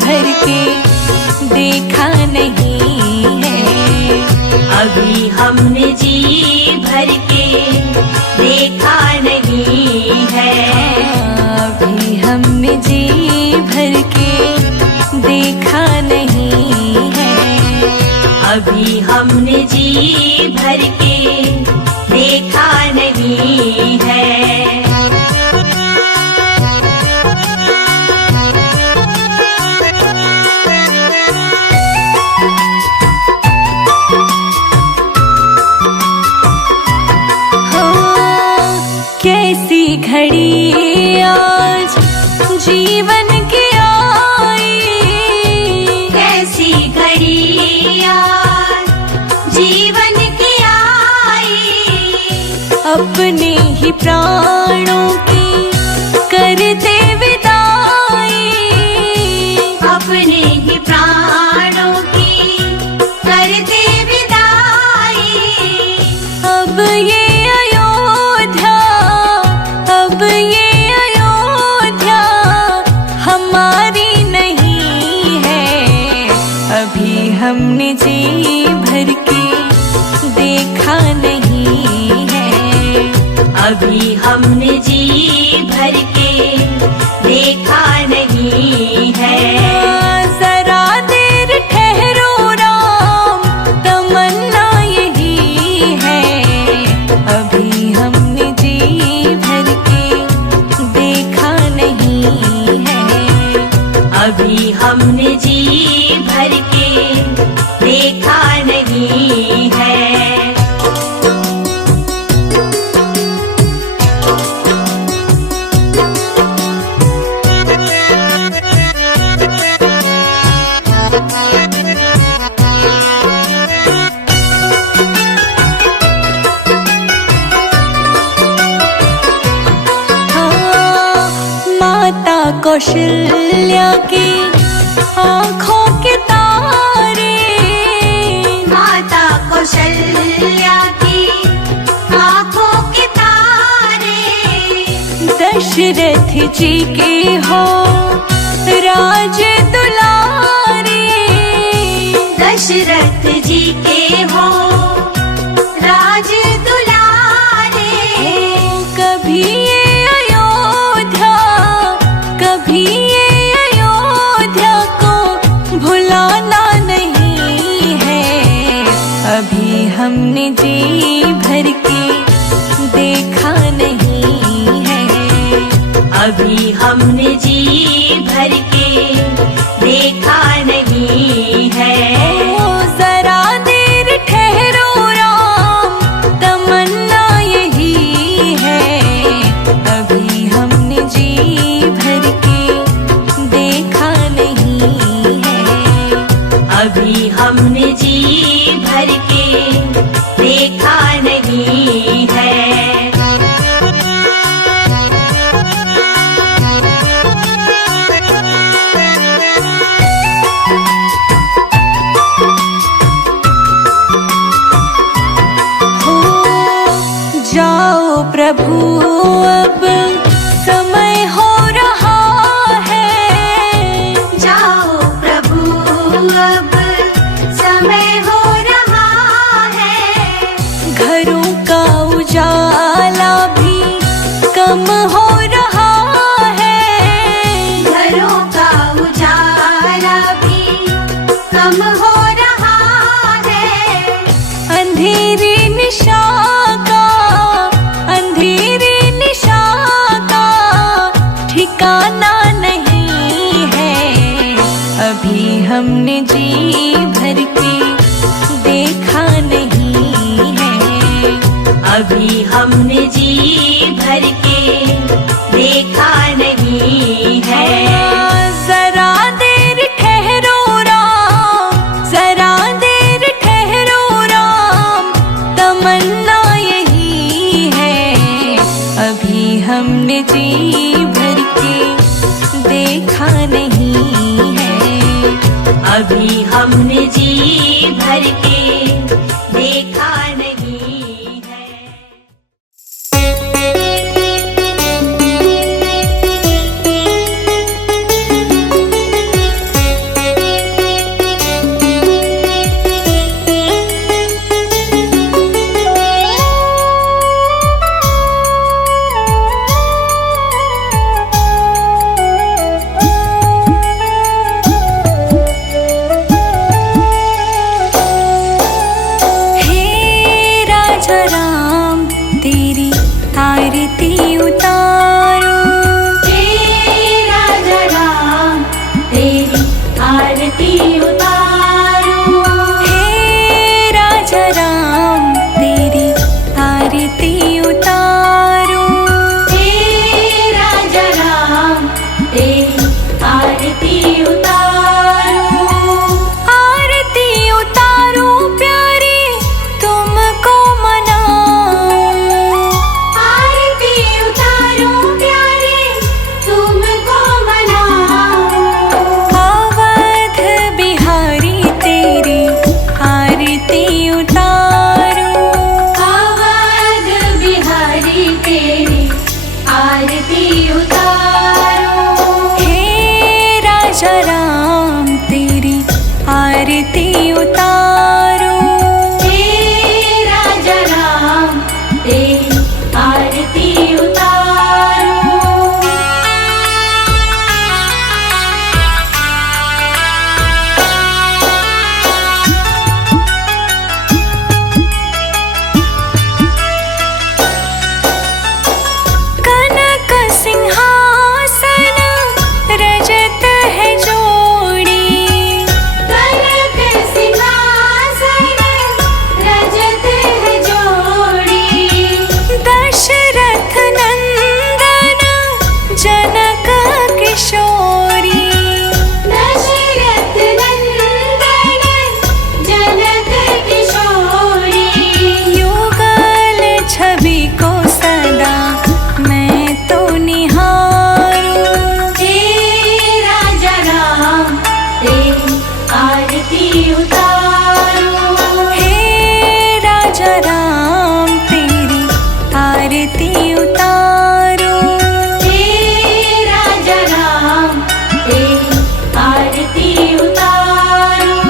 भर के देखा नहीं है। अभी हमने जी भर के देखा नहीं है। अभी हमने जी भर के देखा नहीं है। अभी हमने जी भर के देखा नहीं है। कैसी घड़ी आज जीवन की आई, कैसी घड़ी आज जीवन की आई। अपने ही प्राणों की करते विदाई, अपने ही प्राणों की करते विदाई। अब ये हमने जी भर के देखा नहीं है। अभी हमने जी भर के देखा नहीं है। जरा देर ठहरो राम, तमन्ना यही है। अभी हमने जी भर के देखा नहीं है। अभी हमने जी भर के देखा नहीं है। माता कौशल्या की आँखों के तारे, माता कौशल्या की आँखों के तारे। दशरथ जी के हो राज दुलारे, दशरथ जी के हो राज दुलारे। कभी ये अयोध्या, कभी ये अयोध्या को भुलाना नहीं है। अभी हमने जी भर के देखा नहीं है। अभी हमने जी भर के देखा नहीं है। जरा देर ठहरो राम, तमन्ना यही है। अभी हमने जी भर के देखा नहीं है। अभी हमने जी भर के देखा नहीं है। प्रभु अब समय हो रहा है। जाओ प्रभु अब समय हो रहा है। घरों का उजाला भी कम हो रहा है। घरों का उजाला भी कम हो रहा है। अंधेरी निशा ठिकाना नहीं है। अभी हमने जी भर के देखा नहीं है। अभी हमने जी भर के देखा नहीं है। जरा देर ठहरो राम, जरा देर ठहरो राम, तमन्ना यही है। अभी हमने जी भर के देखा नहीं है। अभी हमने जी भर के देखा नहीं है। आरती उतारो। हे राजा राम तेरी आरती उतारो। कनक सिंहासन रजत है जोड़ी। कनक सिंहासन रजत है जोड़ी। दशरथ नंदन जनक किशोरी। दशरथ नंदन जनक किशोरी। युगल छवि को सदा मैं तो निहारूं। हे राजा राम तेरी आरती उतारो। हे राजा राम तेरी आरती उतारो। हे राजा राम तेरी आरती उतारो।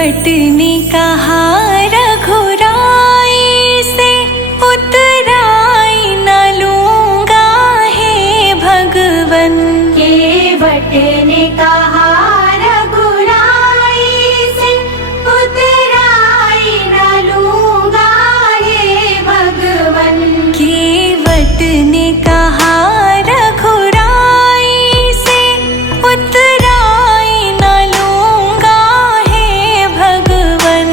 केवट ने कहा रघुराई से उतराई न लूंगा हे भगवन। केवट ने कहा रघुराई से उतराई न लूंगा हे भगवन। केवट ने कहा रघुराई से उतराई न लूंगा हे भगवन।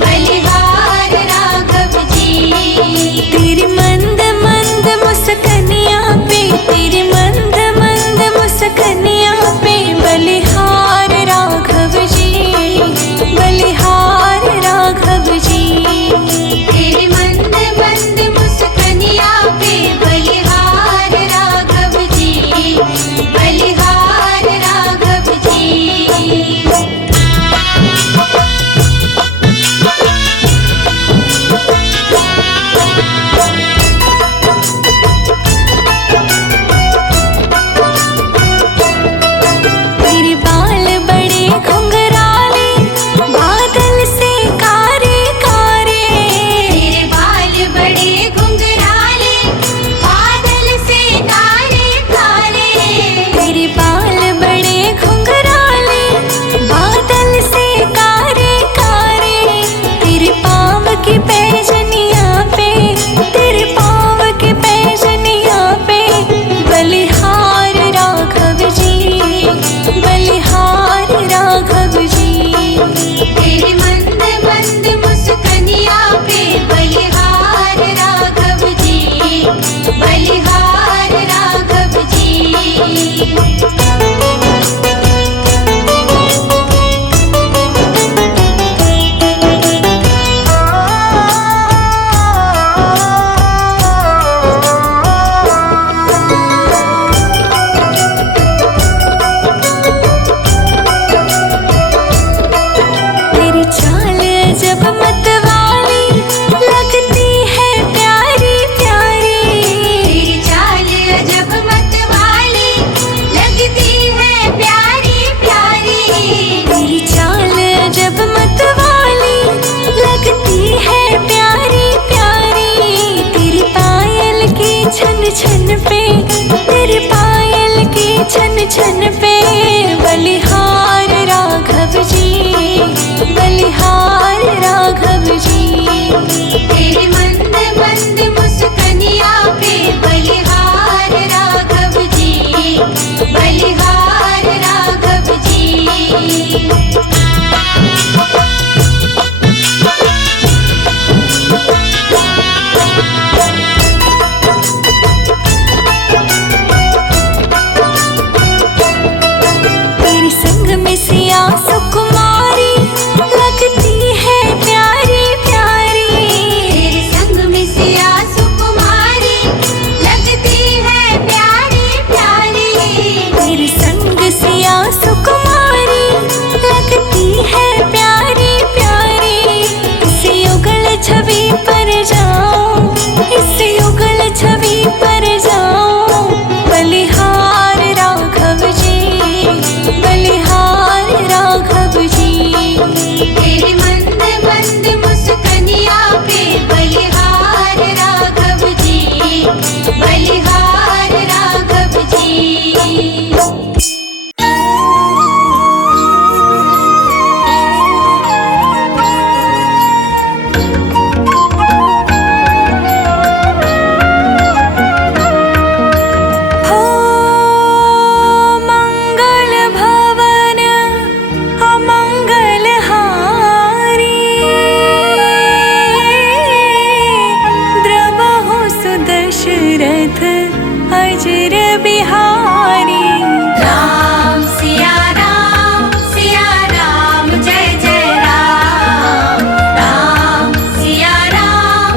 बलिहार राघव जी। तेरी मंद मंद मुस्कनिया पे, तेरी मंद मंद मुस्कनिया पे बलिहार राघव जी, बलिहार राघव जी। तेरी मंद मंद मुस्कनिया पे बलिहार राघव जी, बलिहार राघव जी। तेरे बाल बड़े घुंघराले, बादल से कारे कारे। तेरे बाल बड़े घुंघराले, बादल से कारे कारे। तेरे बाल बड़े घुंघराले, बादल से कारे कारे। तेरे पाँव की पैजनिया पे, तेरे पाँव की पैजनिया पे बलिहार राघव जी, बलिहार राघव जी। तेरी मंद मंद मुस्कनिया पे बलिहार राघव जी, बलिहार राघव जी। तेरी चाल जब मतवाली लगती है प्यारी प्यारी। तेरी चाल जब मतवाली लगती है प्यारी प्यारी। तेरी चाल जब मतवाली लगती है प्यारी प्यारी। तेरी पायल की छन छन पे, तेरी पायल की छन छन पे बलिहार राघव जी, बलिहार राघव जी। तेरी मंद मंद मुस्कनिया पे बलिहार राघव जी, बलिहार राघव जी। तेरे संग में सिया सुकुमारी लगती है प्यारी प्यारी। तेरे संग में सिया सुकुमारी लगती है प्यारी प्यारी। तेरे संग सिया सुकुमारी लगती है प्यारी प्यारी। इस युगल छवि पर जाऊं, इस युगल छवि पर जाऊं बलिहार राघव जी, बलिहार राघव जी। तेरी मंद मंद मुस्कनिया पे बलिहार राघव जी, बलिहार राघव जी। हो मंगल भवन अमंगल हारी। द्रवहु सुदशरथ अजर बिहारी। राम सिया राम जय जय राम। राम सिया राम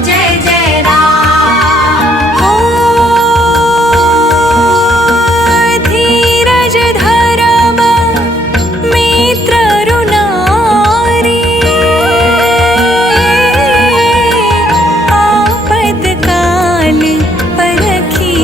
जय जय राम। हो धीरज धरम मित्र रुनारी। आपद काल परखी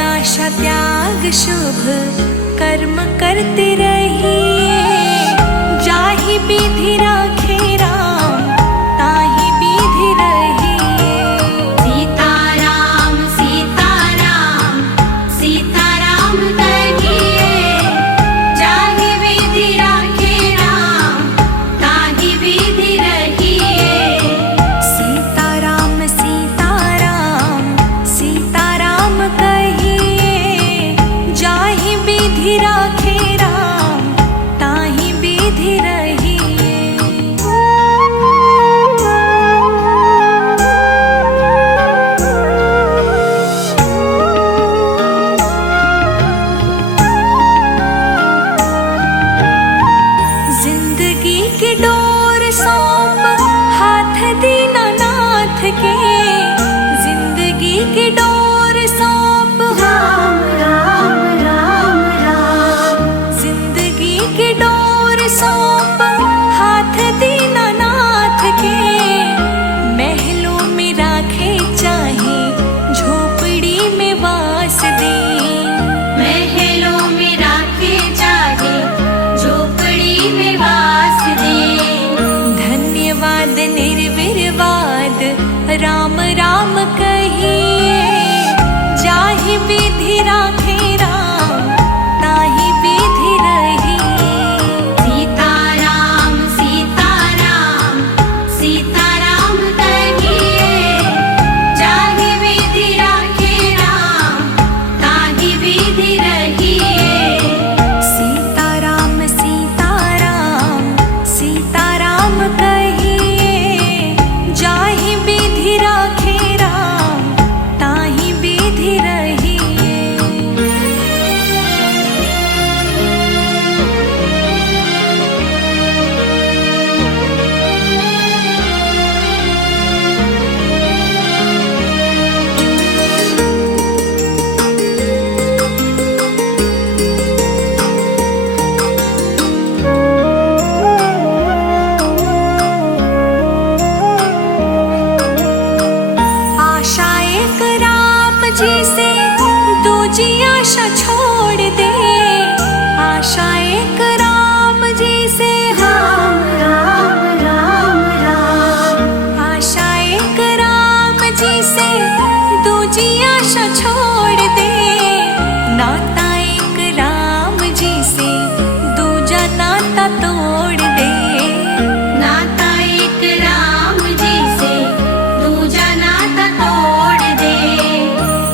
आशा त्याग शुभ कर्म करते रहिए। जाहि विधि राखे राम ताहि विधि रहिए। सीताराम सीताराम सीताराम कहिए, जाहि विधि राखे राम ताहि विधि रहिए। सीताराम सीताराम सीताराम कहिए, जाहि विधि राखे राम ताहि विधि रहिए। जिंदगी की डोर सौंप हाथ दीनानाथ के। जिंदगी की डोर सौंप राम राम राम राम, जिंदगी की डोर सौंप हाथ दीनानाथ के। महलों में राखे चाहे झोपड़ी में वास दे। महलों में राखे चाहे झोपड़ी में वास दे। धन्यवाद निर्विवाद राम राम कहिए, जाहि विधि राखे राम ताहि विधि रहिए। सीताराम सीताराम सीताराम कहिए, जाहि विधि राखे राम ताहि विधि रहिए। सीताराम सीताराम सीताराम कहिए, जाहि विधि राखे राम ताहि विधि रहिए। आशा एक राम जी से दूजी आशा छोड़ दे। आशा एक राम जी से राम राम राम राम, आशा एक राम जी से दूजी आशा छोड़ दे। नाता एक राम जी से दूजा नाता तोड़ दे। नाता एक राम जी से दूजा नाता तोड़ दे।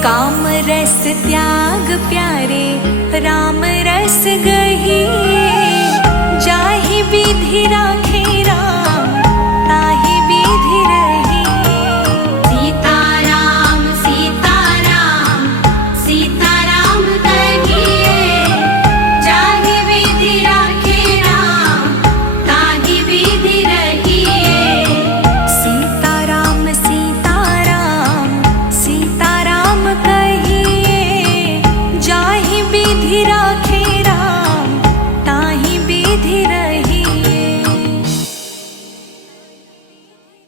काम रस त्याग प्यारे राम रस गही।